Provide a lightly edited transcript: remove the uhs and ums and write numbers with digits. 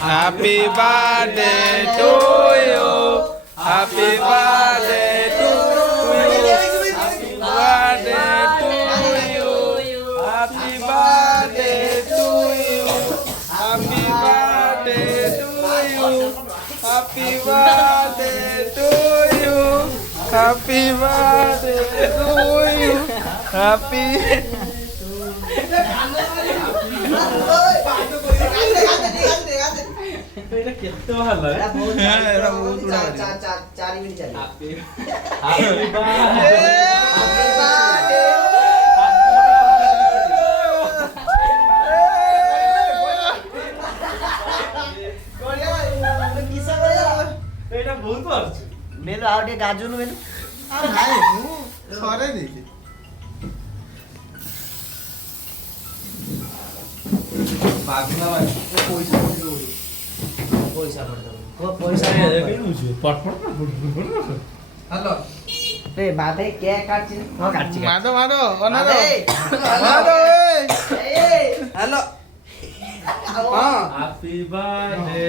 Happy birthday to you. Happy birthday to you. Happy birthday to you. Happy birthday to you. Happy birthday to you. Happy birthday to you. Happy birthday to you. Happy এটা কেতে ভালো এটা বহুত এটা বহুত উড়া গাড়ি। 4 minute চালি হ্যাপি বার্থডে হ্যাপি বার্থডে এটা বহুত পারছি মেলো ଆଉ ଟିକେ ଗାଜୁନୁ মেলো ଭାଇ ମୁଁ ଥରେ ଦେଇଛି ବାଗନା ଭାଇ ପଇସା ପଡିବ ପଇସା ହ୍ୟାଲୋ रे माधे केक काटছি ହଁ କାଟছি ମାଧ ମାଧ ଅନାଦ ମାଧେ। ମାଧ ଏ ହ୍ୟାଲୋ ଆଉ ହଁ হ্যাপি বার্থডে